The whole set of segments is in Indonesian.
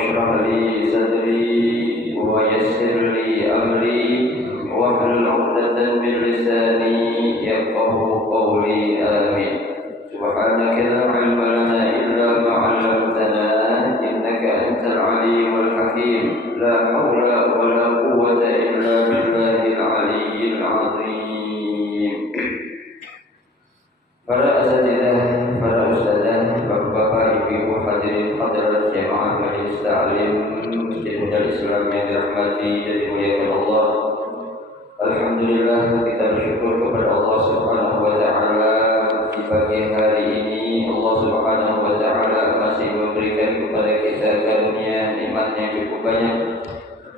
اشرح لي صدري ويسر لي أمري واحلل عقدة من لساني يفقه قولي آمين. سبحانك لا علم لنا إلا ما علمتنا إنك أنت العليم الحكيم. لا حول ولا قوة إلا بالله العلي العظيم. Para asatidzah, para ustadzah, bapak-bapak, ibu-ibu hadirin hadirat jamaah majelis ta'lim Masjid Modal Islam yang dirahmati dan dimuliakan Allah. Alhamdulillah, kita bersyukur kepada Allah Subhanahu wa taala di pagi hari ini Allah Subhanahu wa taala masih memberikan kepada kita karunia nikmat yang cukup banyak.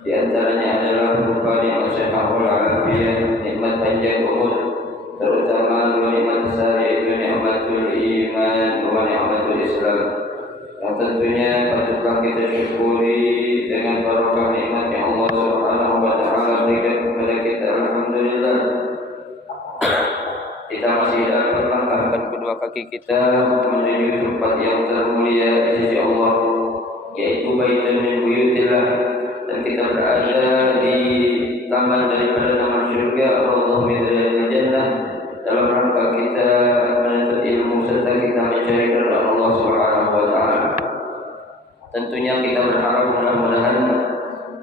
Di antaranya adalah berupa nikmat sehat wal afiat, nikmat panjang umur, terutama dua nikmat besar yaitu nikmatul iman wa nikmatul Islam, yang tentunya patutlah kita syukuri dengan barokah nikmat yang Allah Subhanahu wa taala berikan kepada kita. Alhamdulillah, kita masih dapat melangkahkan kedua kaki kita menuju tempat yang termulia di sisi Allah, yaitu Baitun min Buyutillah, dan kita berada di taman daripada taman surga, Allah min Riyadil Jannah, dalam rangka kita menuntut ilmu serta kita mencari ridha Allah Subhanahu wa taala. Tentunya kita berharap mudah-mudahan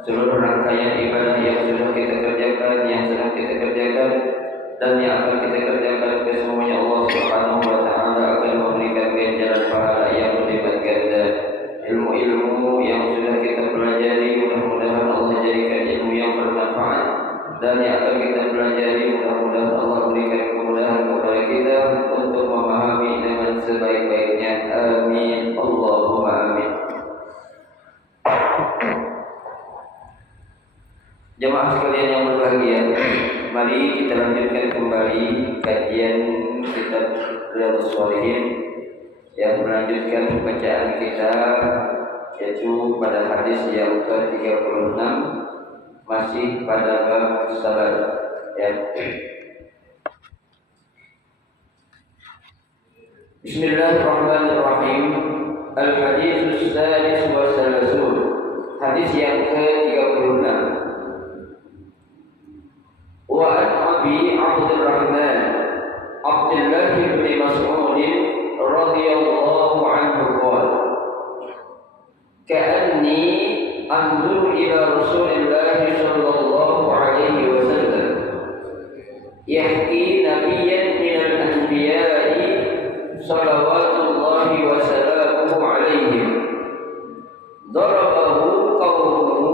seluruh rangkaian ibadah yang sudah kita kerjakan, yang sedang kita kerjakan, dan yang akan kita kerjakan kesemuanya Allah Subhanahu wa taala akan memberikan ganjaran pahala yang berlipat ganda. Ilmu-ilmu yang sudah kita pelajari mudah-mudahan Allah jadikan ilmu yang bermanfaat, dan yang akan kita pelajari mudah-mudahan Allah berikan kemudahan kepada kita untuk memahami dengan sebaik-baiknya. Amin Allahumma amin. Jemaah sekalian yang berbahagia, mari kita lanjutkan kembali kajian kitab Riyadhus Shalihin yang melanjutkan bacaan kita, yaitu pada hadis yang ke-36, masih pada bab sabar ya. Bismillahirrahmanirrahim. Al-haditsus sadis wa salasun. Hadis yang ke-36. Wa an Abi Abdurrahman Abdullah bin Mas'ud radhiyallahu anhu qala ka'anni anzur ila Rasulillah sallallahu alaihi wasallam yahki nabiyyan minal anbiya'i salawatullahi wa salamuhu alaihim darabahu qawmuhu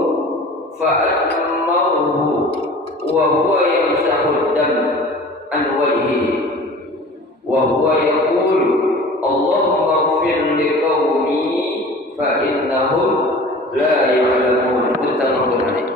fa'ammahu wa huwa yamsahu dam an wajhihi wa huwa yaqulu Allahumma ighfir li qaumi fa innahum la ya'lamun. Muttafaqun alaih.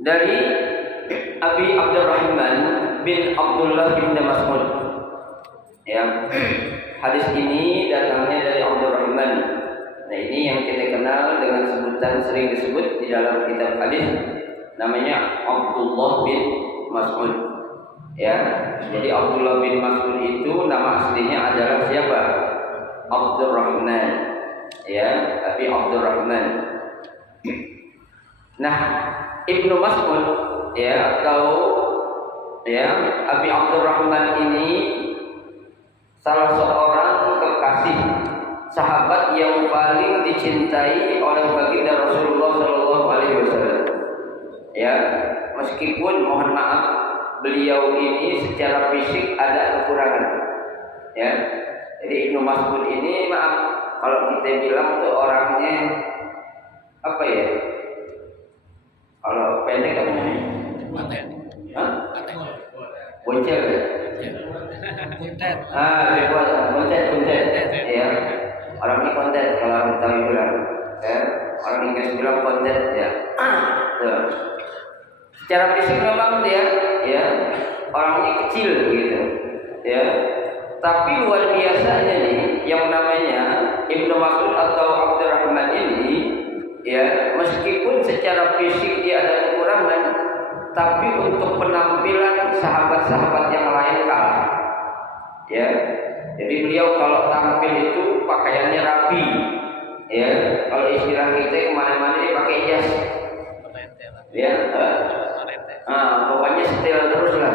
Dari Abi Abdurrahman bin Abdullah bin Mas'ud ya. Hadis ini datangnya dari Abdurrahman. Nah, ini yang kita kenal dengan sebutan sering disebut di dalam kitab hadis, namanya Abdullah bin Mas'ud ya. Jadi Abdullah bin Mas'ud itu nama aslinya adalah siapa? Abdurrahman ya, Abi Abdurrahman. Nah, Ibnu Mas'ud ya, atau ya Abi Abdurrahman ini salah seorang kekasih sahabat yang paling dicintai oleh baginda Rasulullah sallallahu alaihi wasallam. Ya, meskipun mohon maaf beliau ini secara fisik ada kekurangan. Ya. Jadi Ibnu Mas'ud ini maaf kalau kita bilang tuh orangnya apa ya? Kalau pendek apa namanya? Konten. Hah? Boncel. Konten. Konten. Ya. Orang ini konten kalau orang tahu bilang. Ya. Orang Inggris bilang konten ya. Tuh. Secara fisik memang dia ya orangnya kecil gitu ya, tapi luar biasanya nih yang namanya Ibnu Mas'ud atau Abdurrahman ini ya, meskipun secara fisik dia ada kekurangan, tapi untuk penampilan sahabat-sahabat yang lain kalah ya. Jadi beliau kalau tampil itu pakaiannya rapi ya, kalau istilah kita kemana-mana dia pakai jas ya, pokoknya setel terus lah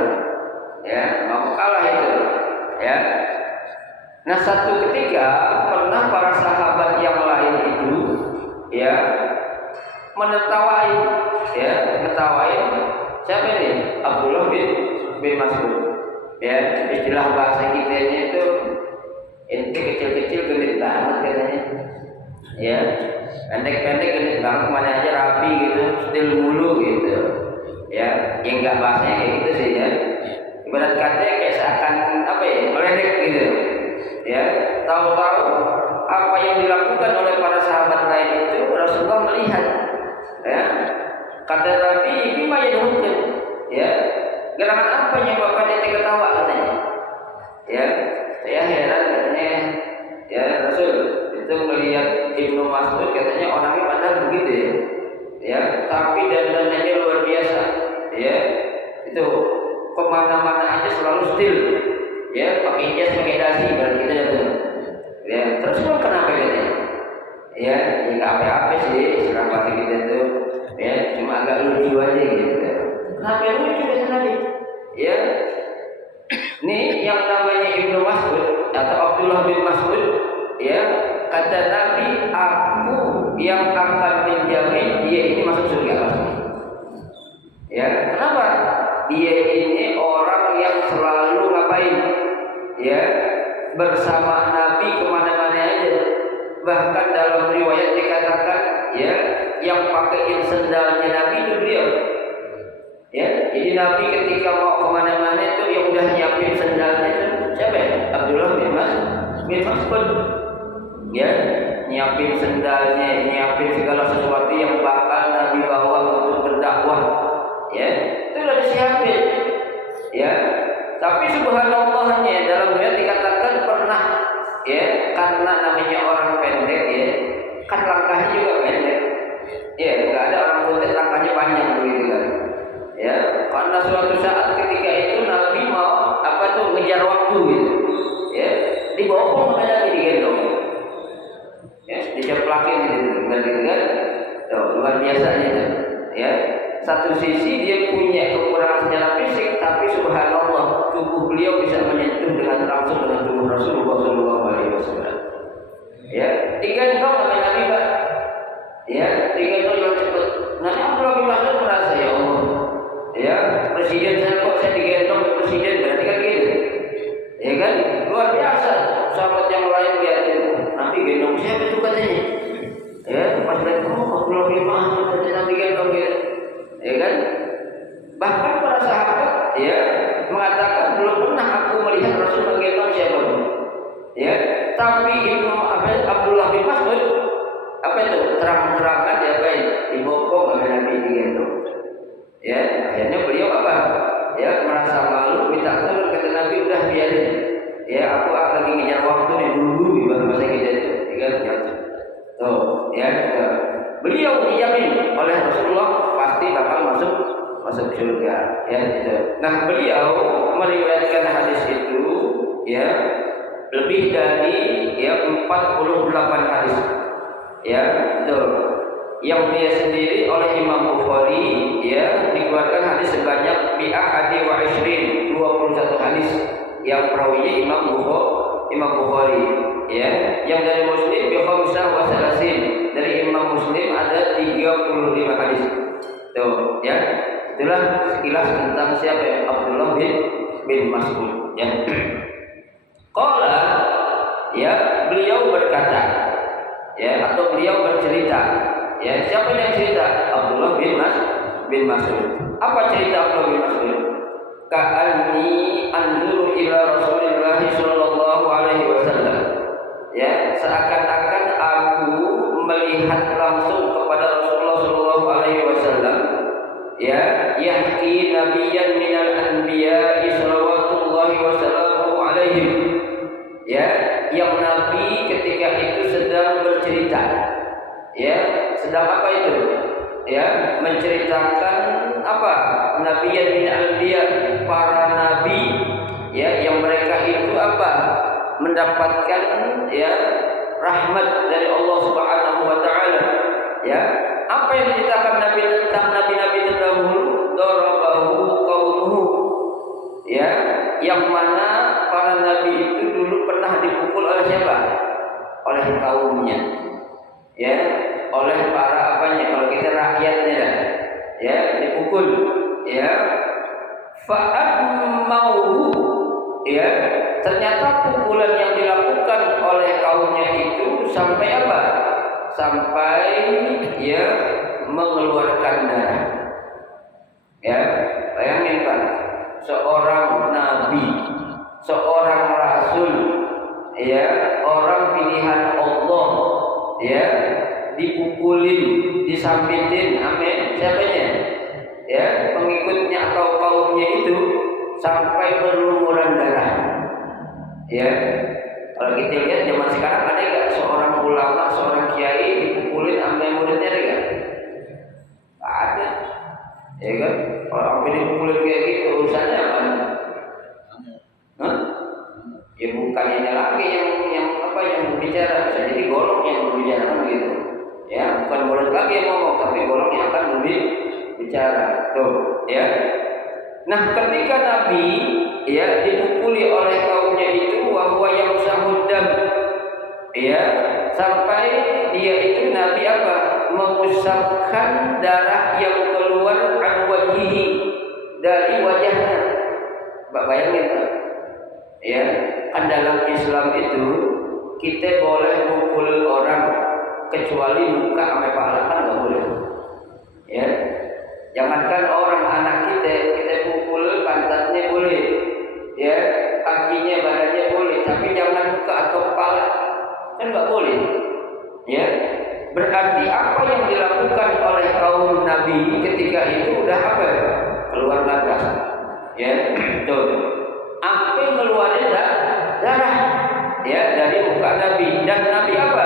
ya, mau kalah itu ya. Nah satu ketika pernah para sahabat yang lain itu ya menertawain ya, menertawain siapa ini? Abdullah bin Mas'ud ya. Istilah bahasa kita itu ente kecil-kecil genit banget katanya ya, pendek-pendek genit banget, kemana aja rapi gitu, stil mulu gitu ya. Yang enggak bahasanya kayak gitu sih ya, ibarat katanya kayak seakan apa ya, meledek gitu ya. Tahu-tahu apa yang dilakukan oleh para sahabat lain itu Rasulullah melihat ya. Kata Nabi, ini mah yadhukun ya, gerangan apa yang bapak nanti ketawa katanya ya. Saya heran katanya ya, Rasul itu melihat Ibnu Mas'ud katanya orangnya padahal begitu ya, tapi dandanannya luar biasa ya, itu kemana-mana aja selalu stil ya, pakai jas, pakai dasi berarti kita itu ya. Terus kenapa katanya ya, nggak apa-apa sih istilah bahasa kita itu ya, cuma agak lucu aja gitu. Kenapa lucu kata Nabi ya? Nih yang namanya Ibnu Mas'ud atau Abdullah bin Mas'ud ya, kata Nabi, aku yang akan menjamin dia ini masuk surga pasti ya. Kenapa? Dia ini orang yang selalu ngapain ya, bersama Nabi kemana-mana aja. Bahkan dalam riwayat dikatakan ya, yang pakaiin sendalnya Nabi itu beliau ya. Jadi Nabi ketika mau kemana-mana itu yang udah nyiapin sendalnya itu siapa ya? Abdullah bin Mas'ud ya, nyiapin sendalnya, nyiapin segala sesuatu yang bakal Nabi bawa untuk berdakwah ya, itu udah disiapin ya. Tapi subhanallahnya dalam riwayat dikatakan pernah ya, karena namanya orang pendek ya, kan langkahnya juga pendek ya, nggak ada orang putih langkahnya panjang begitu kan ya. Karena suatu saat ketika itu Nabi mau apa tuh ngejar waktu gitu ya, dibopong sama Nabi, digendong ya, diceplakin gitu kan. Luar biasanya tuh ya. Satu sisi dia punya kekurangan secara fisik, tapi subhanallah tubuh beliau bisa menyentuh dengan langsung dengan tubuh Rasulullah SAW ya. Digendong sama Nabi Pak ya, digendong yang cepat. Nah Abdullah bin Mas'ud merasa ya Allah ya, presiden saya kok saya digendong ke presiden, berarti kan gitu ya kan, luar biasa. Sahabat yang lain lihat itu, nanti gendong siapa itu katanya ya, pas lihat Abdullah bin Mas'ud nanti gendong gitu ya kan. Bahkan para sahabat ya mengatakan belum pernah aku melihat Rasul menggendong siapa pun ya. Tapi Abdullah bin Mas'ud apa itu, terang-terangan ya baik dibopong oleh Nabi, digendong ya. Akhirnya beliau apa ya, merasa malu, minta turun, kata Nabi udah biarin ya, aku lagi ngejar waktu nih, buru-buru bahasa kita itu ya kan. Tuh ya, beliau dijamin oleh Rasulullah pasti bakal masuk surga ya gitu. Nah beliau meriwayatkan hadis itu ya lebih dari ya 48 hadis ya itu, yang dia sendiri oleh Imam Bukhari ya dikeluarkan hadis sebanyak bi'ahadi wa ishrin, 21 hadis yang perawinya Imam Bukhari ya. Yang dari Muslim bi khamsah wa salasin, dari Imam Muslim ada 35 hadis tuh ya. Itulah sekilas tentang siapa ya, Abdullah bin Mas'ud ya. Qala ya, beliau berkata ya, atau beliau bercerita ya. Siapa yang cerita? Abdullah bin Mas'ud. Apa cerita Abdullah bin Mas'ud? Ka'anni anzuru ila Rasulillah sallallahu alaihi wasallam ya, seakan-akan aku melihat langsung kepada Rasulullah sallallahu alaihi wasallam ya, yahki nabiyyan minal Ya, sedang apa itu? Ya, menceritakan apa? Nabiyan min al-anbiya, para nabi ya yang mereka itu apa? Mendapatkan ya rahmat dari Allah Subhanahu wa taala. Ya, apa yang diceritakan Nabi tentang nabi-nabi terdahulu? Darabahu qaumuhu. Ya, yang mana para nabi itu dulu pernah dipukul oleh siapa? Oleh kaumnya. Ya, oleh para apanya? Kalau kita rakyatnya dah. Ya, dipukul. Ya, fa'amauhu. Ya, ternyata pukulan yang dilakukan oleh kaumnya itu sampai apa? Sampai ya mengeluarkan darah. Ya, bayangin Pak, seorang nabi, seorang rasul, ya, orang pilihan Allah, ya, dipukulin, disambitin, amin, siapanya? Ya, pengikutnya atau kaumnya itu sampai berlumuran darah. Ya, kalau kita lihat zaman sekarang ada nggak seorang ulama, seorang kiai dipukulin sampai muridnya ada nggak? Ada, ya kan? Kalau sampai dipukulin kayak gitu urusannya apa? Hah? Ya bukan ini lagi yang apa yang berbicara, bisa jadi golok yang berbicara kan gitu. Ya, bukan murid lagi yang ngomong, tapi golok yang akan berbicara. Tuh, ya. Nah, ketika Nabi ya dipukuli oleh kaumnya itu wahwa yang sahudam, ya, sampai dia itu Nabi apa? Mengusapkan darah yang keluar an wajhihi, dari wajahnya. Mbak bayangin Pak. Ya, kan dalam Islam itu kita boleh mukul orang kecuali muka sampai kepala kan nggak boleh. Ya, jangankan orang anak kita pukul pantatnya boleh, ya, kakinya, badannya boleh, tapi jangan muka atau kepala kan nggak boleh. Ya, berarti apa yang dilakukan oleh kaum Nabi ketika itu udah apa? Keluar batas. Ya, tuh. Apa yang keluarnya darah, ya, dari muka Nabi, dan Nabi apa?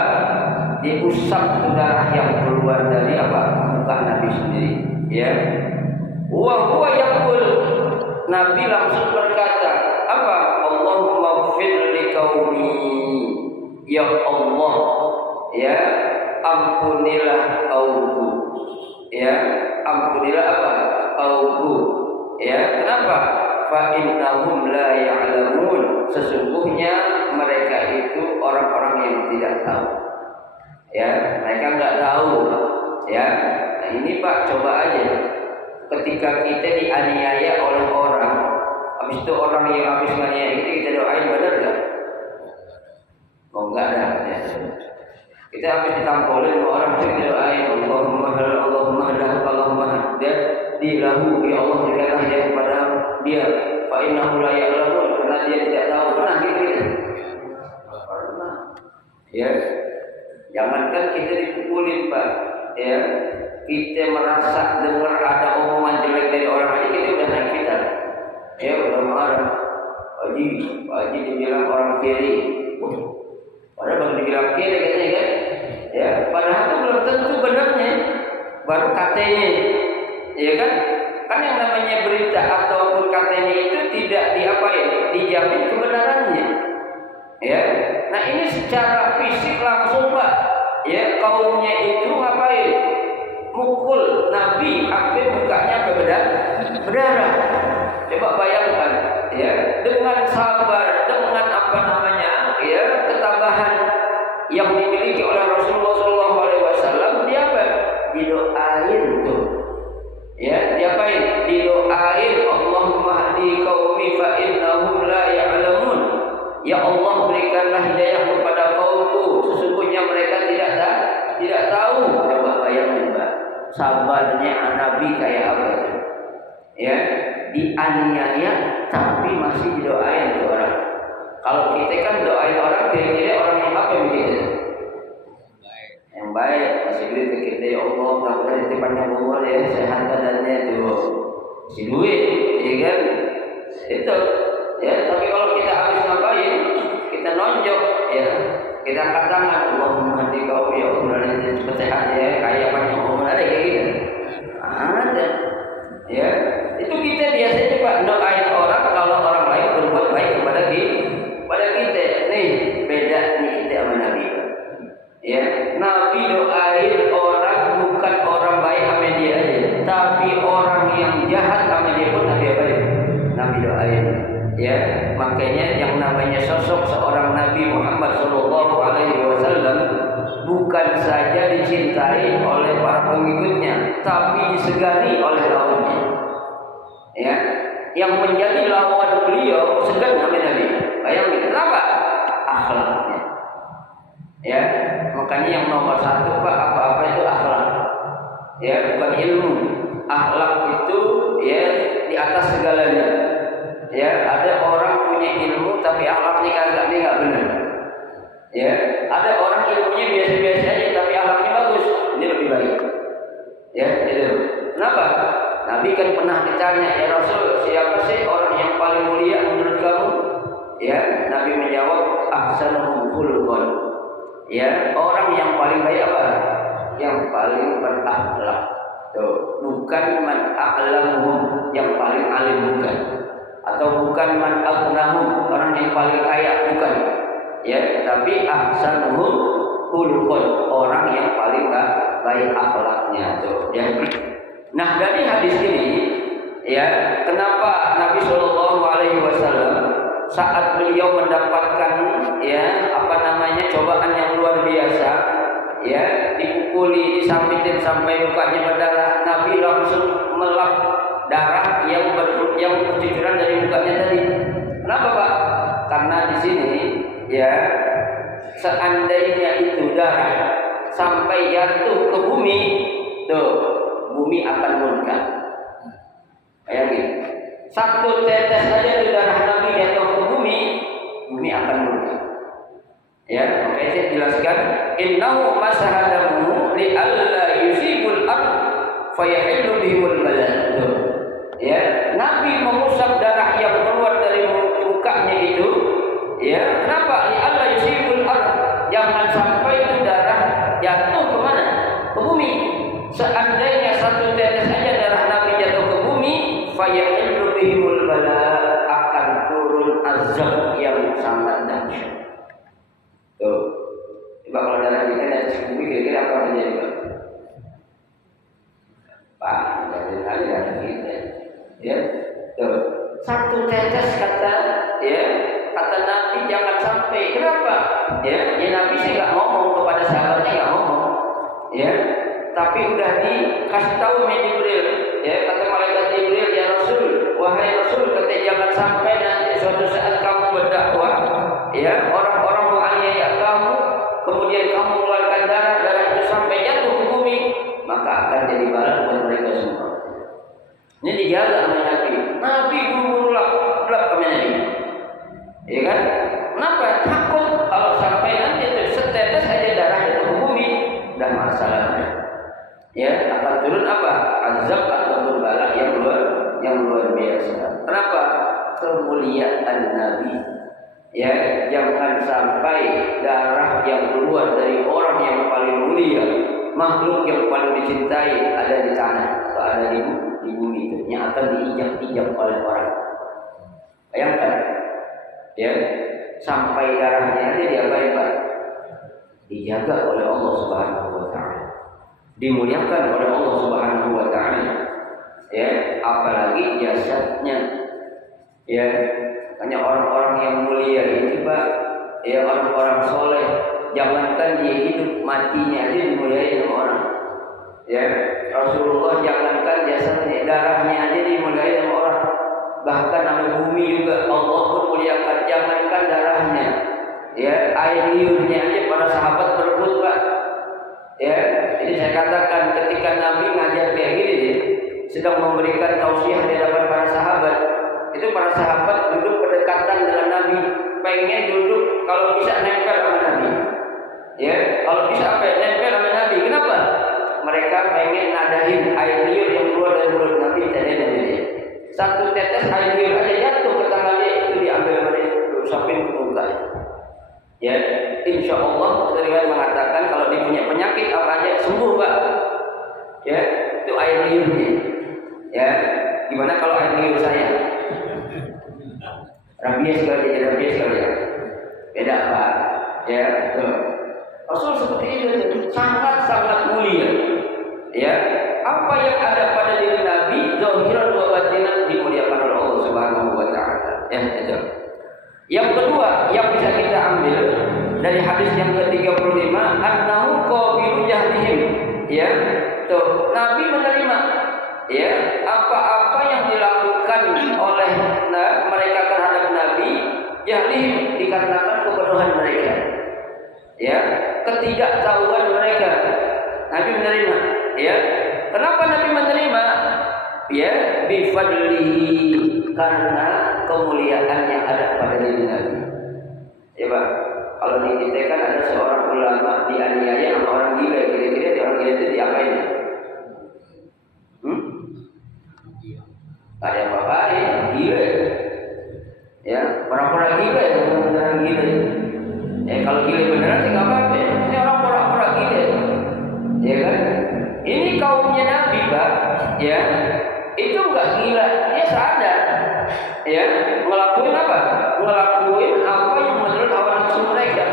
Diusap darah yang keluar dari apa? Muka Nabi sendiri. Ya, huwa yaqul, Nabi langsung berkata apa? Allahumma ighfir li qaumi, ya Allah, ya, ampunilah kaumku, ya, ampunilah apa? Kaumku, ya, kenapa? Fa innahum la ya'lamun, sesungguhnya mereka itu orang-orang yang tidak tahu. Ya, mereka enggak tahu. Ya, nah ini Pak, coba aja ketika kita dianiaya oleh orang, habis itu orang yang habis menganiaya kita doain, benar enggak? Oh enggak ada. Ya. Kita habis ditampolin sama orang, kita doain Allahumma dia dilahu, ya Allah berikanlah dia kepada dia, fa innahu la ya'lamun, karena dia tidak tahu. Pernah gitu. Pernah. Ya. Jangankan kita dipukulin Pak, ya, kita merasa dengar ada omongan jelek dari orang aja kita udah naik kita, ya, udah marah. Pak Haji dibilang orang kiri, padahal baru dibilang kiri katanya kan, ya, padahal itu belum tentu benarnya, baru katanya, ya kan? Kan yang namanya berita ataupun katanya itu tidak diapain, dijamin kebenarannya. Ya, nah ini secara fisik langsung Pak, ya, kaumnya itu ngapain? Mukul Nabi sampai mukanya berdarah. Coba bayangkan, ya, dengan sabar, dengan apa namanya, ya, ketabahan yang dimiliki oleh Rasulullah SAW, dia apa? Didoain tuh, ya, diapain? Didoain Allahumma hdi qaumi fa innahum la ya'lamun. Ya Allah, berikanlah hidayah kepada kaumku, sesungguhnya mereka tidak tahu. Coba bayangin Mbak, sabarnya Nabi kayak apa itu? Ya, dianiaya tapi masih didoain tuh orang. Kalau kita kan doain orang, kira-kira orang yang apa begitu? Yang baik, masih duit ke kita, ya Allah, mudah-mudahan itu panjang umur, ya, sehat badannya tuh, si duit, ya kan? Itu. Ya, tapi kalau kita habis ngapain, kita nonjok, ya, Kita angkat tangan, Allahumma hadi kaum ya Allah, dan cepat sehat ya, kayak banyak orang ada kayak gitu. Ada, ya. Itu kita biasanya Pak doain orang kalau orang lain berbuat baik kepada kita. Nih beda nih kita sama Nabi. Ya, Nabi doain orang bukan orang baik sama dia aja, tapi orang yang jahat sama dia pun Nabi baik. Nabi doain. Ya, makanya yang namanya sosok seorang Nabi Muhammad Shallallahu Alaihi Wasallam bukan saja dicintai oleh para pengikutnya, tapi disegani oleh lawannya. Ya, yang menjadi lawan beliau segan sama Nabi. Bayangin, kenapa? Akhlaknya. Ya, makanya yang nomor satu Pak, apa-apa itu akhlak. Ya, bukan ilmu. Akhlak itu ya di atas segalanya. Ya, ada orang punya ilmu tapi akhlaknya kagak, dia nggak benar. Ya, ada orang ilmunya biasa-biasa aja tapi akhlaknya bagus, ini lebih baik. Ya, itu. Kenapa? Nabi kan pernah ditanya, ya Rasul, siapa sih orang yang paling mulia menurut kamu? Ya, Nabi menjawab, ahsanuhum khuluqan. Ya, orang yang paling baik apa? Yang paling berakhlak. Tuh, bukan man a'lamuhum, yang paling alim bukan. Atau bukan man aghnahum, orang yang paling kaya bukan. Ya, tapi ahsanuhum khuluqan, orang yang paling baik akhlaknya tuh. Ya. Nah, dari hadis ini ya, kenapa Nabi Shallallahu Alaihi Wasallam saat beliau mendapatkan ya cobaan yang luar biasa, ya, dipukuli, disambitin sampai mukanya berdarah, Nabi langsung melap darah yang bercucuran dari mukanya tadi. Kenapa Pak? Karena di sini ya, seandainya itu darah sampai jatuh ke bumi, tuh bumi akan murka. Bayangin, satu tetes saja di darah Nabi jatuh ke bumi, bumi akan murka. Ya, oke, saya jelaskan. Innahu masahadamu li alla yusibul ard fayahillu bihul balad. Ya, Nabi mengusap darah yang keluar dari mukanya itu. Ya, kenapa? Li alla yusibul ard, jangan sampai itu darah jatuh ke mana? Ke bumi. Seandainya satu tetes saja darah Nabi jatuh ke bumi, fayahillu bihul balad, akan turun azab yang sangat dahsyat. Tuh, coba kalau darah kita di atas bumi kira-kira apa yang terjadi Pak? Pak, dari darah kita, ya, tuh satu tetes kata Nabi jangan sampai. Kenapa? Ya Nabi sih nggak ngomong kepada sahabatnya, nggak ngomong, ya, tapi udah dikasih tahu sama Jibril, ya, kata malaikat Jibril, ya Rasul, wahai Rasul, kata jangan sampai nanti suatu saat kamu berdakwah, ya, orang-orang menganiaya kamu, kemudian kamu mengeluarkan darah itu sampai jatuh ke bumi, maka akan jadi bala buat mereka semua. Ini dijaga oleh Nabi. Nabi buru-buru lap sama Nabi, ya kan? Kenapa? Takut kalau sampai nanti itu setetes aja darah itu ke bumi, udah masalahnya. Ya, akan turun apa? Azab atau bala yang luar biasa. Kenapa? Kemuliaan Nabi. Ya, jangan sampai darah yang keluar dari orang yang paling mulia, makhluk yang paling dicintai ada di tanah atau ada di bumi itu yang akan diinjak-injak oleh orang. Bayangkan, ya, sampai darahnya aja diapain Pak? Dijaga oleh Allah Subhanahu Wa Taala, dimuliakan oleh Allah Subhanahu Wa Taala. Ya, apalagi jasadnya, ya. Hanya orang-orang yang mulia itu Pak, ya, orang-orang soleh, jangankan dia hidup, matinya aja dimuliakan sama orang. Ya, Rasulullah jangankan jasadnya, darahnya aja dimuliakan sama orang. Bahkan sama bumi juga Allah pun muliakan, jangankan darahnya. Ya, air liurnya aja para sahabat berebut Pak. Ya, jadi saya katakan ketika Nabi ngajar kayak gini dia sedang memberikan tausiah di hadapan para sahabat. Itu para sahabat duduk berdekatan dengan Nabi, pengen duduk kalau bisa nempel sama Nabi. Ya, kalau bisa nempel sama Nabi. Kenapa? Mereka pengen nadahin air liur yang keluar dari mulut Nabi tadi. Satu tetes air liur aja jatuh ke tangan dia, itu diambil sama dia, usapin ke muka. Ya, insya Allah riwayat mengatakan kalau dia punya penyakit apa aja sembuh Pak. Ya, itu air liurnya. Ya, gimana kalau air liur saya? Rabies kali ya. Beda Pak. Ya, betul. Rasul seperti itu sangat mulia. Ya, apa yang ada pada diri Nabi zahiran wa batinan dimuliakan oleh Allah Subhanahu wa taala. Ya, itu. Yang kedua yang bisa kita ambil dari hadis yang ke-35, annahu qabilu jahlihim. Ya, tuh Nabi menerima ya apa-apa yang dilakukan oleh mereka terhadap Nabi jahlihim dikarenakan kebodohan mereka. Ya, ketidaktahuan mereka. Nabi menerima. Ya, kenapa Nabi menerima? Ya, bifadlihi, karena kemuliaan yang ada pada diri Nabi. Ya Pak, kalau di kita kan ada seorang ulama dianiaya sama orang gila, kira-kira orang gila itu diapain? Gak ada apa-apain, gila. Ya, orang-orang gila itu beneran gila. Ya kalau gila beneran sih nggak apa-apa. Ini orang pura-pura gila. Ya kan? Ini kaumnya Nabi Pak. Ya. Itu enggak gila, dia sadar. Ya, ngelakuin apa? Ngelakuin apa yang menurut hawa nafsu mereka.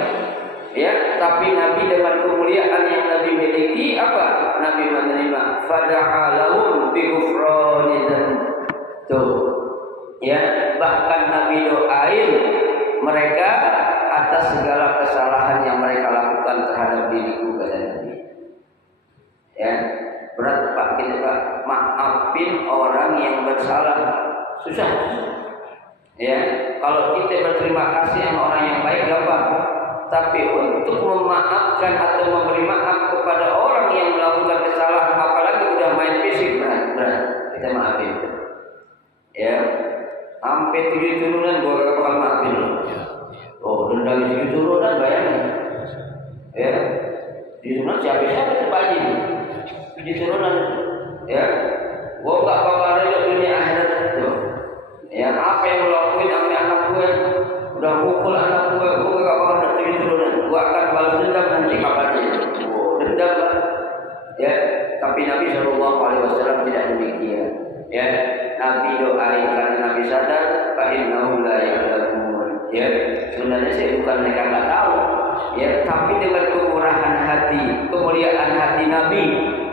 Ya, tapi Nabi dengan kemuliaan yang Nabi miliki apa? Nabi menerima fada'alahum bi ghufrani dzanb. Tuh. Ya, bahkan Nabi doain mereka atas segala kesalahan yang mereka lakukan terhadap diriku kata Nabi. Ya. Berat Pak kita Pak, maafin orang yang bersalah susah. Ya, kalau kita berterima kasih sama orang yang baik gampang. Tapi untuk memaafkan atau memberi maaf kepada orang yang melakukan kesalahan, apalagi udah main fisik berat. Kita maafin. Ya, sampai 7 turunan gua gak bakal maafin lo. Oh, dendam 7 turunan bayangin. Ya, di sana siapa terbaji. Di turunan ya, gua gak bakal rela dunia akhirat itu. Ya, apa yang lo lakuin sama anak gue, udah pukul anak gue gak bakal dapat turunan. Gua akan balas dendam nanti kapannya. Oh, dendam lah. Ya, tapi Nabi SAW tidak demikian. Ya, Nabi doain karena Nabi sadar, fa innahu la ya'lamun. Ya, sebenarnya saya bukan mereka nggak tahu. Ya, tapi dengan kemurahan hati, kemuliaan hati Nabi.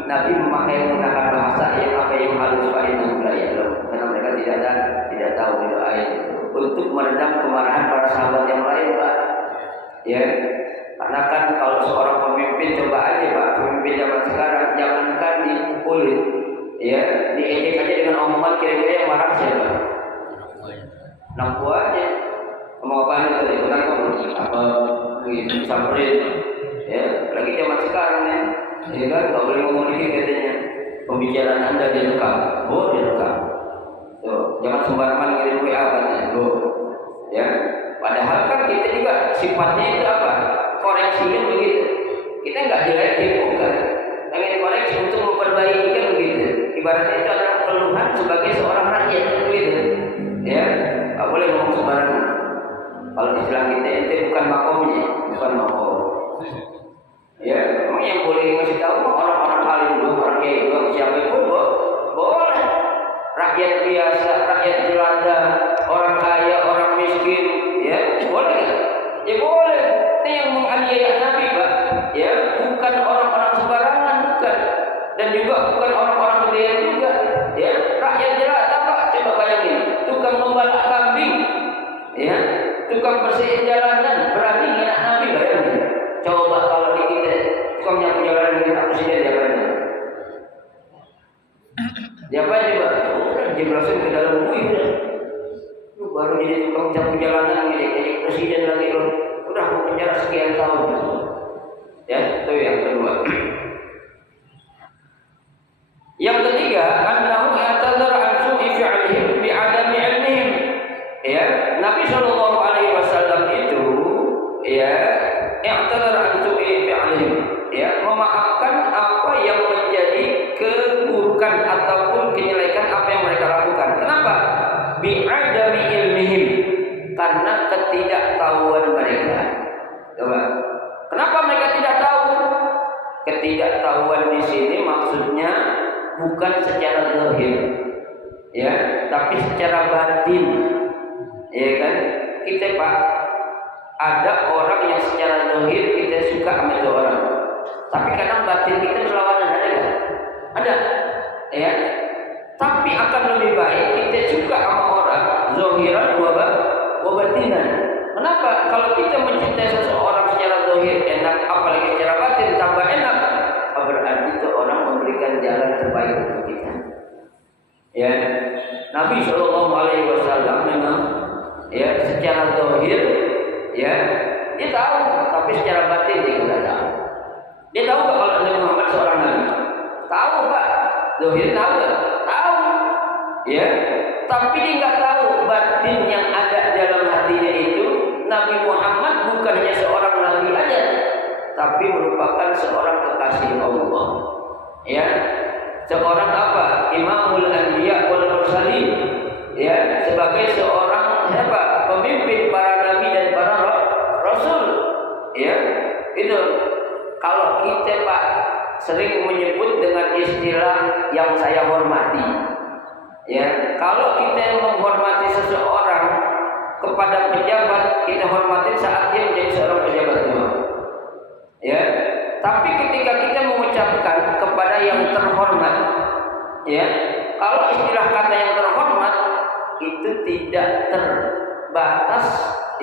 Nabi memakai menggunakan bahasa yang halus karena mereka tidak tahu doain untuk meredam kemarahan para sahabat yang lain Pak. Ya, karena kan kalau seorang pemimpin coba aja Pak, pemimpin zaman sekarang jangankan dipukulin, ya diejek aja dengan omongan kira-kira yang marah siapa? Anak buahnya. Ngomong apa itu? Bukan apa disamperin. Ya, lagi zaman sekarang ya. Ya kan, tak boleh ngomong dikit katanya. Pembicaraan Anda direkam, direkam. So, jangan sembarangan ngirim WA katanya. Ya. Padahal kan kita juga sifatnya itu apa? Koreksinya begitu. Kita nggak jelekin bukan. Pengen koreksi untuk memperbaiki kan begitu. Ibaratnya itu adalah keluhan sebagai seorang rakyat begitu. Ya, nggak boleh ngomong sembarangan. Kalau istilah kita itu bukan makomnya, bukan makom. Ya, memang yang boleh ngasih tahu orang-orang alim dulu, orang kiai dulu, siapapun boleh. Rakyat biasa, rakyat jelata, orang kaya, orang miskin, ya boleh. Ya boleh. Ini yang menganiaya Nabi Pak. Ya, bukan orang-orang sembarangan bukan, dan juga bukan orang-orang bedanya juga. Ya, rakyat jelata Pak, coba bayangin, tukang membalak kambing, ya, tukang bersihin jalanan, berani nginak Nabi bayangin. Coba kalau di kita tukang nyapu jalanan kita presiden dia apa aja Pak? Jelasin ke dalam bui lu baru jadi tukang nyapu jalanan jadi presiden lagi lu udah mau penjara sekian tahun. Ya, itu yang kedua. Yang ketiga, annahu i'tadzara an su'i fi'lihim bi'adami ilmihim. Ya, Nabi sallallahu alaihi wasallam itu ya i'tadzara an su'i fi'lihim, ya memaafkan apa yang menjadi keburukan ataupun kejelekan apa yang mereka lakukan. Kenapa? Bi'adami ilmihim, karena ketidaktahuan mereka. Coba. Kenapa mereka tidak tahu? Ketidaktahuan di sini maksudnya bukan secara zahir, ya, tapi secara batin, ya kan? Kita Pak, ada orang yang secara zahir kita suka sama itu orang, tapi kadang batin kita berlawanan, ada nggak? Ada, ya. Tapi akan lebih baik kita suka sama orang zahiran wa batinan. Kenapa? Kalau kita mencintai seseorang secara zahir enak, apalagi secara batin tambah enak, berarti itu orang memberikan jalan terbaik untuk kita. Ya, Nabi Shallallahu Alaihi Wasallam memang, ya, secara zahir, ya, dia tahu, tapi secara batin dia tidak tahu. Dia tahu nggak kalau Nabi Muhammad seorang nabi? Tahu Pak, zahir tahu nggak? Tahu, ya, tapi dia nggak tahu batin yang ada dalam hatinya itu. Nabi Muhammad bukan hanya seorang nabi aja, tapi merupakan seorang kekasih Allah. Ya, seorang apa? Imamul Anbiya wal Mursalin. Ya, sebagai seorang siapa? Pemimpin para nabi dan para rasul. Ya, itu. Kalau kita Pak sering menyebut dengan istilah yang saya hormati. Ya, kalau kita menghormati seseorang kepada pejabat, kita hormati saat dia menjadi seorang pejabat juga. Ya, tapi ketika kita mengucapkan kepada yang terhormat, ya, kalau istilah kata yang terhormat itu tidak terbatas,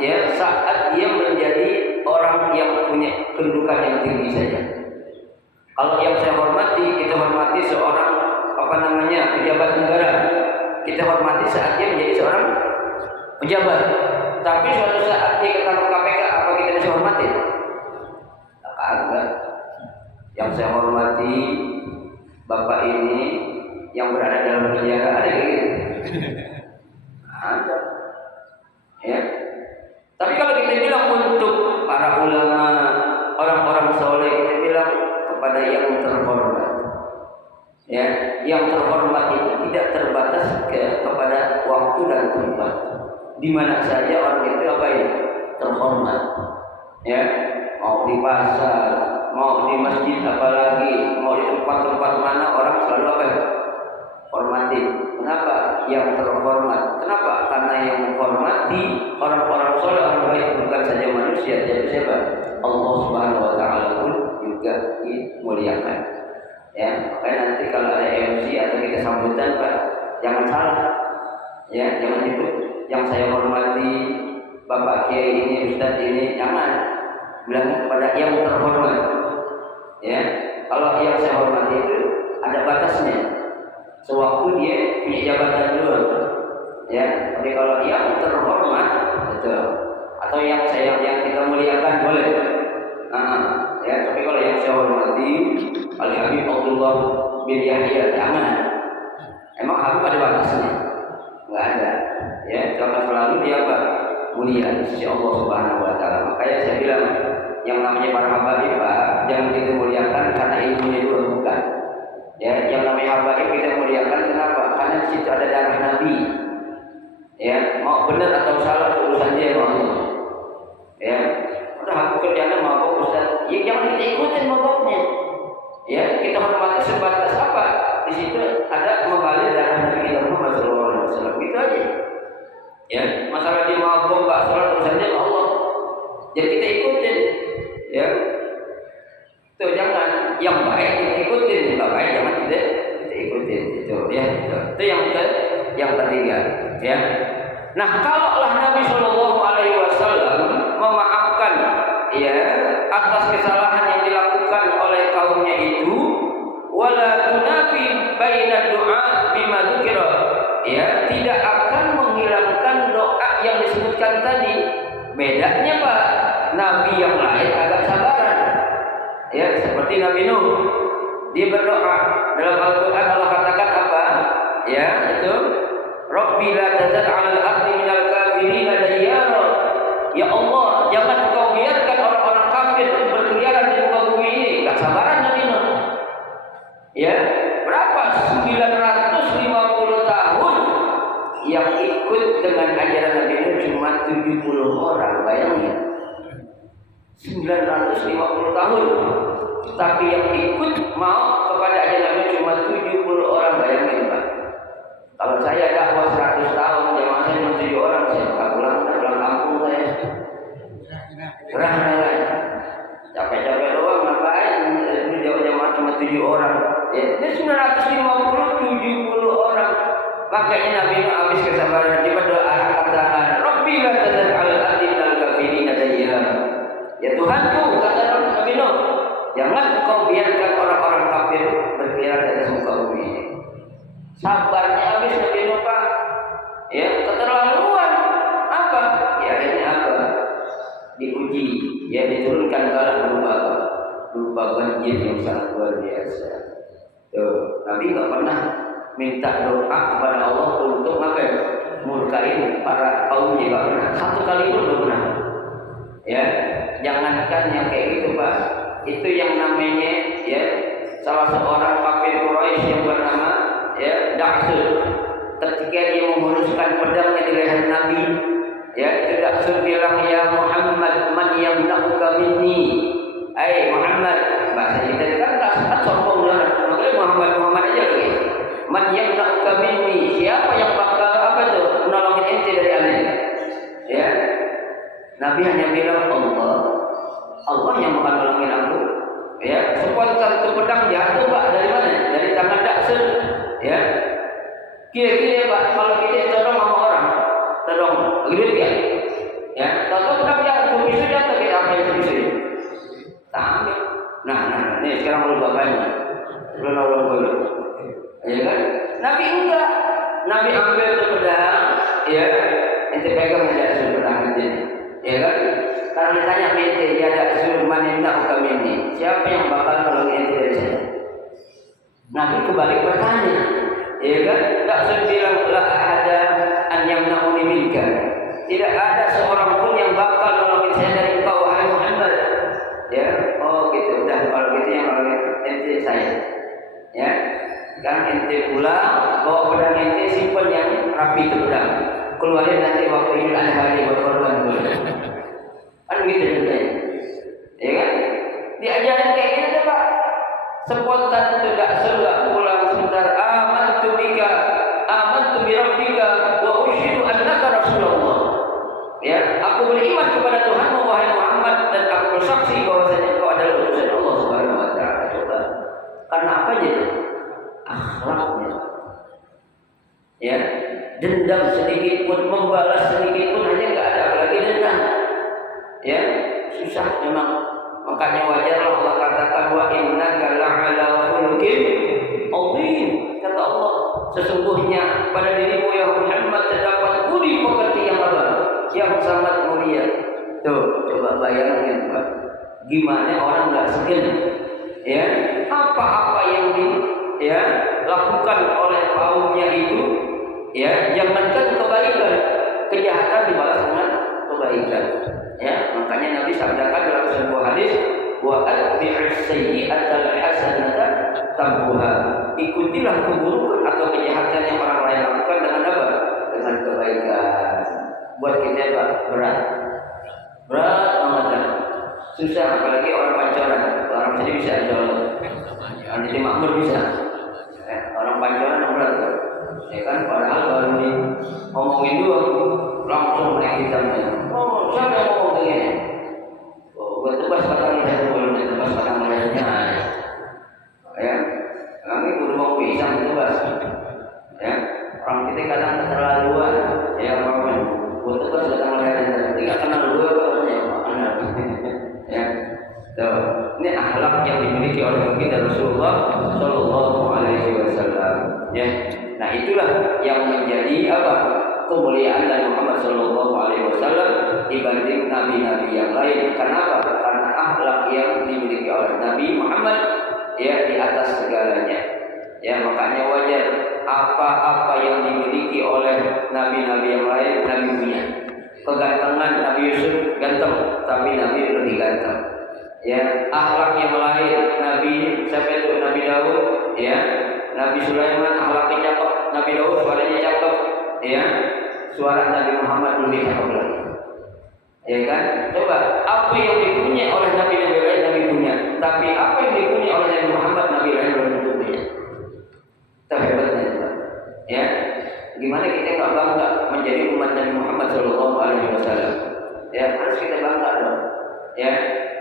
ya, saat dia menjadi orang yang punya kedudukan yang tinggi saja. Kalau yang saya hormati, kita hormati seorang pejabat negara, kita hormati saat dia menjadi seorang pejabat. Tapi suatu saat dia ketangkap KPK, apa kita bisa hormati? Agak. Yang saya hormati Bapak ini yang berada dalam penjara, ada gitu? Ada. Ya. Tapi kalau kita bilang untuk para ulama, orang-orang soleh, kita bilang kepada yang terhormat. Ya, yang terhormat itu tidak terbatas kepada waktu dan tempat. Di mana saja orang itu apa ya? Terhormat. Ya, mau di pasar, mau di masjid, apalagi mau di tempat-tempat mana orang selalu apa ya? Hormati. Kenapa? Yang terhormat. Kenapa? Karena yang menghormati orang-orang soleh, orang baik, bukan saja manusia, tapi siapa? Allah Subhanahu Wa Taala pun juga dimuliakan. Ya, makanya nanti kalau ada MC atau kita sambutan Pak, jangan salah. Ya, jangan nyebut yang saya hormati Bapak Kiai ini, Ustaz ini, jangan bilang kepada yang terhormat. Ya, kalau yang saya hormati itu ada batasnya. Sewaktu dia punya jabatan dulu, ya. Tapi kalau yang terhormat, betul. Atau yang kita muliakan boleh. Ya. Tapi kalau yang saya hormati, Al Habib Abdullah bin Yahya, jangan. Emang Habib ada batasnya? Enggak ada. Ya, jangan selalu dia apa? Mulia di sisi Allah Subhanahu Wa Taala. Makanya saya bilang, yang namanya para habaib Pak, jangan kita muliakan karena ilmunya dulu, bukan. Ya, yang namanya habaib kita muliakan kenapa? Karena di situ ada darah Nabi. Ya, mau benar atau salah urusan dia sama Allah. Ya, udah aku kerjanya mabuk Ustaz. Ya jangan kita ikutin mabuknya. Ya, kita hormati sebatas apa? Di situ ada mengalir darah Nabi kita Muhammad SAW. Gitu aja. Ya, masalah dia mabuk enggak salah urusan dia sama Allah. Jadi kita ikutin. Ya. Itu jangan yang baik kita ikutin, yang baik jangan kita ikutin. Itu ya. Itu yang ketiga, ya. Nah, kalaulah Nabi Shallallahu Alaihi Wasallam memaafkan, ya, atas kesalahan yang dilakukan oleh kaumnya itu, wala tunafi baina doa bima dzukira, ya, tidak akan menghilangkan doa yang disebutkan tadi. Bedanya Pak, Nabi yang lain agak sabaran. Ya, seperti Nabi Nuh, dia berdoa dalam Al-Quran, Allah katakan apa? Ya, itu Rabbi la tazar 'alal ardi minal kafirin dayyara. Ya Allah, jangan Engkau biarkan orang-orang kafir berkeliaran di muka bumi ini. Enggak sabaran Nabi Nuh. Ya, berapa? 950 tahun yang ikut dengan ajaran Nabi Nuh cuma 70 orang, bayangin. 950 tahun. Tapi yang ikut mau kepada ajaran Nabi cuma 70 orang, bayangin Pak. Kalau saya dakwah 100 tahun, jamaah saya cuma 7 orang, saya bakal pulang kampung saya. Gerah saya. Capek-capek doang, ngapain? Jamaah cuma 7 orang. Ya, ini 950, 70 orang. Makanya Nabi habis kesabaran di berdoa kata, Rabbi la tazal al-ardi minal kafirin dayyaran. Ya Tuhanku, kata Nabi Nuh, jangan kau biarkan orang-orang kafir berkeliaran di atas muka bumi ini. Sabarnya habis Nabi Nuh Pak. Ya, keterlaluan. Apa? Ya ini apa? Diuji, ya diturunkan dalam berupa banjir yang sangat luar biasa. Tuh, Nabi nggak pernah minta doa kepada Allah untuk apa? Murkain para kaumnya, nggak pernah. Satu kali pun belum pernah. Ya, jangankan yang kayak gitu Pak. Itu yang namanya ya salah seorang kafir Quraisy yang bernama ya Da'sul. Ketika dia menghunuskan pedangnya di leher Nabi, ya itu Da'sul bilang, ya Muhammad, man yamna'uka minni. Hai Muhammad, bahasa kita kan sombong lah. Makanya Muhammad aja lagi. Man yamna'uka minni, siapa yang bakal apa tuh menolongin ente dari Ali? Ya. Nabi hanya bilang Allah yang akan menolongin aku. Ya, spontan itu pedang jatuh Pak dari mana? Dari tangan Da'sul. Ya. Kira-kira Pak, kalau kita tolong sama orang, tolong begitu ya. Ya, tahu pedang jatuh, bisa jatuh kita apa yang bisa? Ambil. Nah, nih sekarang lu bapaknya. Lu nolong dulu. Ya kan? Nabi enggak. Nabi ambil itu pedang, ya. Ente pegang aja pedang ini. Ya kan? Kalau ditanya ente ya ada surman yang tak bukan ini. Siapa yang bakal nolong ente dari saya? Nabi kembali bertanya. Ya kan? Tak bilang la ada an yamna'uni minka. Tidak ada seorang pun yang bakal nolongin saya dari engkau wahai Muhammad. Ya, oh gitu. Udah kalau gitu yang nolongin ente saya. Ya. Sekarang ente pulang, bawa pedang ente, simpan yang rapi itu pedang. Keluarin nanti waktu Idul Adha buat korban dulu. Kan begitu juga. Ya kan? Diajarin kayak gini deh Pak. Spontan tidak serga pulang sebentar. Amantu bika, amantu bi rabbika, wa ushidu annaka Rasulullah. Ya, aku beriman kepada Tuhanmu wahai Muhammad, dan aku bersaksi bahwasanya engkau adalah utusan Allah Subhanahu wa taala. Coba. Karena apa aja itu? Akhlaknya. Ya, dendam sedikit pun, membalas sedikit pun hanya enggak ada, apalagi dendam. Ya, susah memang. Makanya wajarlah Allah katakan wa innaka la'ala khuluqin azim. Kata Allah, sesungguhnya pada dirimu ya Muhammad terdapat budi pekerti yang apa? Yang sangat mulia. Tuh, coba bayangin Pak. Gimana orang enggak segan? Ya, apa-apa yang lakukan oleh kaumnya itu, ya, jangankan kebaikan, kejahatan dibalas dengan kebaikan. Ya, makanya Nabi sabdakan dalam sebuah hadis, wa atbi'us sayyi'atal hasanata tambuha. Ikutilah keburukan atau kejahatan yang orang lain lakukan dengan apa? Dengan kebaikan. Buat kita Pak, berat banget. Susah, apalagi orang Pancoran. Orang sini bisa insyaallah. Orang di Makmur bisa. Orang Pancoran berat. Ya kan, padahal baru ngomongin doang langsung naik hitamnya. Oh, siapa yang ngomong begini? Oh, buat tebas batang leher belum tebas batang lehernya. Ya, kami kudu mau pisang tebas. Ya, orang kita kadang keterlaluan. Ya, orang buat tebas batang lehernya. Tidak kenal dua ya, kenal. Ya, tuh. Ini akhlak yang dimiliki oleh baginda Rasulullah Shallallahu Alaihi Wasallam. Ya, nah itulah yang menjadi apa? Kemuliaan dari Muhammad Shallallahu Alaihi Wasallam dibanding nabi-nabi yang lain. Kenapa? Karena akhlak yang dimiliki oleh Nabi Muhammad ya di atas segalanya. Ya, makanya wajar apa-apa yang dimiliki oleh nabi-nabi yang lain Nabi punya. Kegantengan Nabi Yusuf ganteng, tapi Nabi lebih ganteng. Ya, akhlak yang lain Nabi siapa itu? Nabi Daud, ya. Nabi Sulaiman akhlaknya cakep, Nabi Daud suaranya cakep, ya. Suara Nabi Muhammad lebih cakep lagi. Ya kan? Coba apa yang dipunyai oleh nabi-nabi lain Nabi punya, tapi apa yang dipunyai oleh Nabi Muhammad Nabi lain belum tentu punya. Itu hebatnya, Pak. Ya, gimana kita nggak bangga menjadi umat Nabi Muhammad Shallallahu Alaihi Wasallam? Ya, harus kita bangga dong. Ya,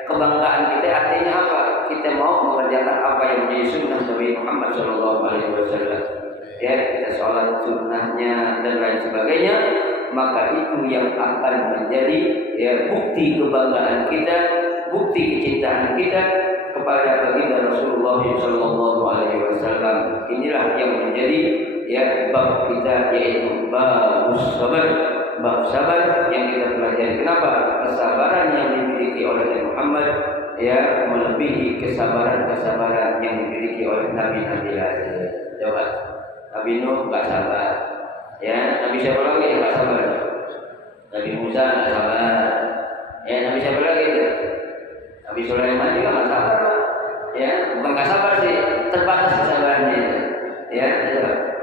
kebanggaan kita artinya apa? Kita mau mengerjakan apa yang menjadi sunnah Nabi Muhammad Shallallahu Alaihi Wasallam. Ya, kita sholat sunnahnya dan lain sebagainya, maka itu yang akan menjadi ya bukti kebanggaan kita, bukti kecintaan kita kepada baginda Rasulullah Shallallahu Alaihi Wasallam. Inilah yang menjadi ya bab kita, yaitu bab sabar, bab sabar yang kita pelajari. Kenapa? Kesabaran yang dimiliki oleh Nabi Muhammad ya melebihi kesabaran yang dimiliki oleh nabi-nabi lain. Coba Nabi Nuh nggak sabar, ya Nabi siapa lagi yang nggak sabar? Nabi Musa nggak sabar, ya Nabi siapa lagi itu? Nabi Sulaiman juga nggak sabar, ya bukan nggak sabar sih, terbatas kesabarannya, ya.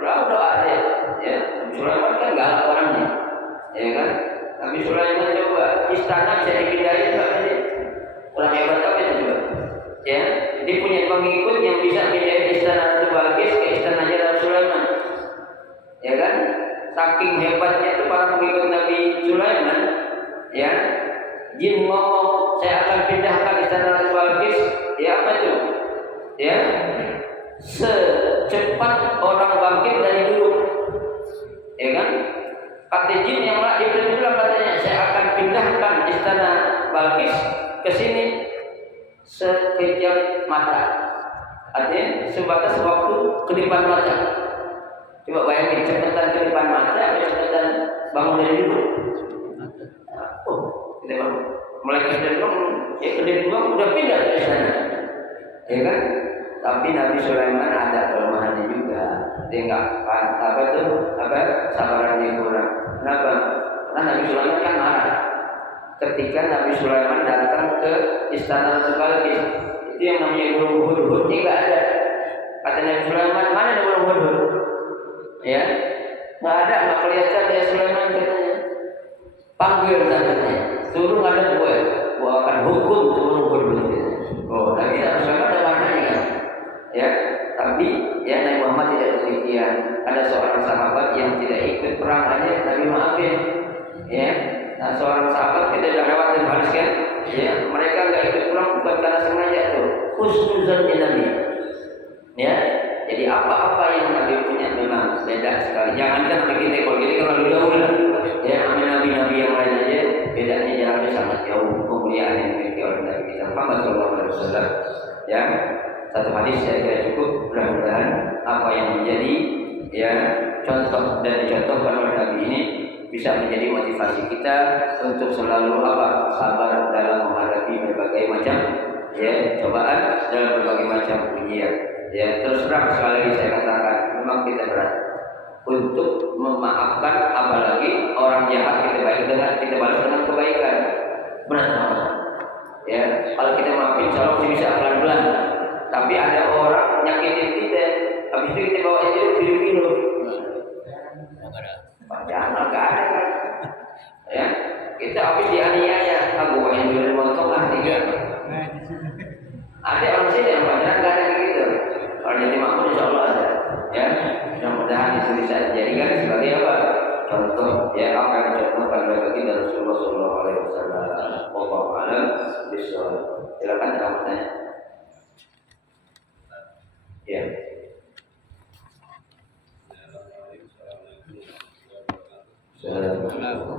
Doa deh, ya Nabi Sulaiman kan galak orangnya, ya kan? Nabi Sulaiman coba istana bisa dipindahin nggak sih? Orang hebat apa itu coba? Ya, dia punya pengikut yang bisa pindahin istana Ratu Balqis ke istana Nabi Sulaiman, ya kan? Saking hebatnya itu para pengikut Nabi Sulaiman, ya, jin ngomong saya akan pindahkan istana Ratu Balqis, ya apa itu? Ya, secepat orang bangkit dari dulu, ya kan? Kata jin yang lain itu bilang katanya saya akan pindahkan istana Balqis ke sini sekejap mata, artinya sebatas waktu kedipan mata. Coba bayangin cepatan kedipan mata atau cepatan bangun dari dulu. Oh, kita bangun. Mulai dari dulu, ya kedip dulu udah pindah ke sana, ya kan? Tapi Nabi Sulaiman ada kelemahannya juga. Dia nggak apa tuh sabarannya kurang. Kenapa? Karena Nabi Sulaiman kan marah ketika Nabi Sulaiman datang ke istana Ratu Balqis. Itu yang namanya burung hudhud ini nggak ada. Kata Nabi Sulaiman, mana ada burung hudhud? Ya, nggak ada, nggak kelihatan ya Sulaiman katanya. Panggil katanya, suruh ada gue akan hukum burung hudhud. Oh, tapi Nabi Sulaiman ada maknanya kan? Ya, tapi ya Nabi Muhammad tidak demikian. Ada seorang sahabat yang tidak ikut perang aja Nabi maafin. Ya, nah seorang sahabat kita sudah lewatin hadis kan? Ya, mereka nggak ikut perang bukan karena sengaja tuh, husnuzan Nabi. Ya, jadi apa-apa yang Nabi punya memang beda sekali. Jangankan Nabi kita, kalau kita kan lebih jauh lah. Ya, nabi-nabi yang lain aja bedanya jaraknya sangat jauh. Kemuliaan yang dimiliki oleh Nabi kita Muhammad SAW. Ya, satu hadis saya kira cukup. Mudah-mudahan apa yang menjadi ya contoh dan dicontohkan oleh Nabi ini bisa menjadi motivasi kita untuk selalu sabar dalam menghadapi berbagai macam ya cobaan, dalam berbagai macam ujian. Ya, terus terang sekali lagi saya katakan, memang kita berat untuk memaafkan, apalagi orang jahat kita balas dengan kebaikan. Berat banget. Ya, kalau kita maafin, insya Allah bisa pelan-pelan. Tapi ada orang nyakitin kita, habis itu kita bawa itu kilo. Jangan, nggak ada kan? Ya, kita habis dianiaya, aku bawain dulu motor lah tiga. Ada orang sini yang pacaran nggak ada gitu. Kalau jadi makmur insya Allah ada. Ya, mudah-mudahan itu bisa dijadikan sebagai apa? Contoh, ya apa yang dicontohkan oleh baginda Rasulullah SAW. Wallahu a'lam bishawab. Silakan ada yang tanya. Ya. Assalamualaikum.